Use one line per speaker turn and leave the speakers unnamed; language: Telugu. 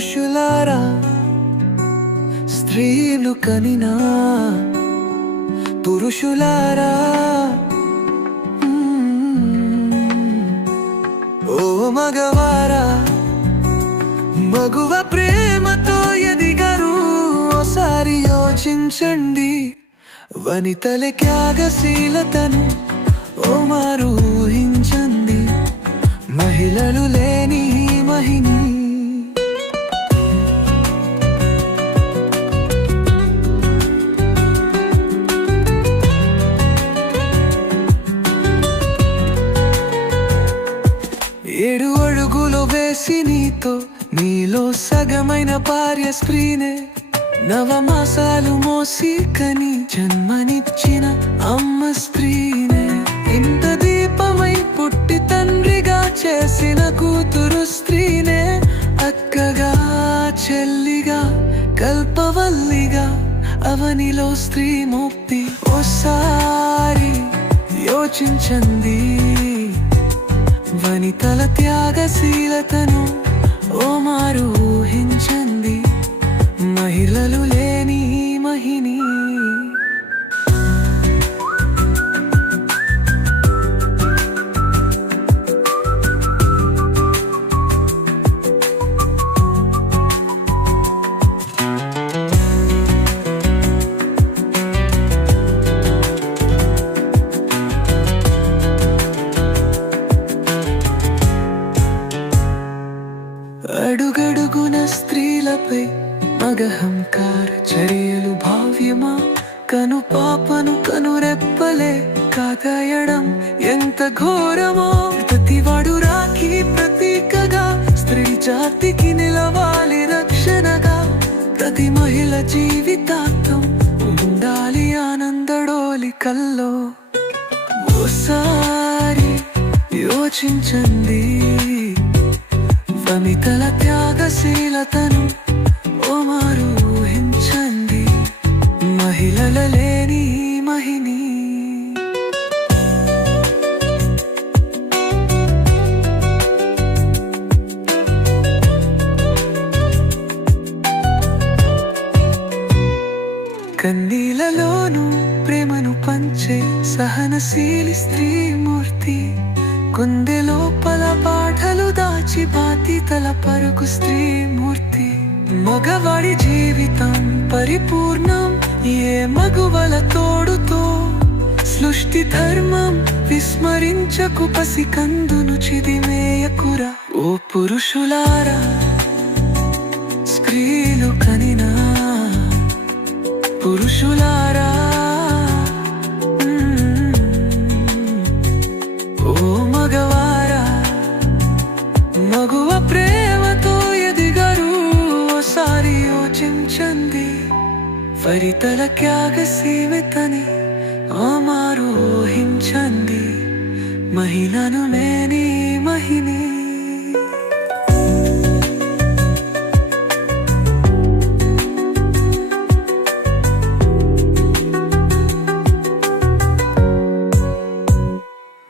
పురుషులారా స్త్రీలు కనినా పురుషులారా. ఓ మగవారా మగువ ప్రేమతో ఎదిగరు. ఒకసారి యోచించండి వనితలకి ఆగశీలతను ఓ మారు అడుగులు నీతో నీలో సగమైన భార్య స్త్రీనే. నవమాసాలు మోసి కని జన్మనిచ్చిన అమ్మ స్త్రీనే. ఇంత దీపమై పుట్టి తండ్రిగా చేసిన కూతురు స్త్రీనే. అక్కగా చెల్లిగా కల్పవల్లిగా అవనిలో స్త్రీ ముక్తి ఓసారి యోచించండి. వనితల త్యాగశీలతను ఓ మారు అడుగడుగున స్త్రీలపై మగహంకార చర్యలు భావ్యమా? కను పాపను కనురెప్పలే కాదాయడం ఎంత ఘోరమో? ప్రతివాడు రాఖీ ప్రతీకగా స్త్రీ జాతికి నిలవాలి రక్షణగా. ప్రతి మహిళ జీవితాంతం ఉండాలి ఆనందడోలి కల్లో. ఓసారి యోచించండి. వనితల త్యాగశీలతను ఓ ఊహించండి. మహిళల లేని మహిని. కన్నీలలోను ప్రేమను పంచే సహనశీలి స్త్రీమూర్తి గుండె లోపల పాఠలు బాధ్యతల పరుగు స్త్రీమూర్తి మగవాడి జీవితం పరిపూర్ణం. ఏ మగువల తోడుతో సృష్టి ధర్మం విస్మరించకు పసికందును కందును చిదిమేయకురా ఓ పురుషులారా స్త్రీలు కనినా. పురుషులారా ఫలితల త్యాగ సీమితని ఆమారు ఊహించండి మహిళను లేని మహిళ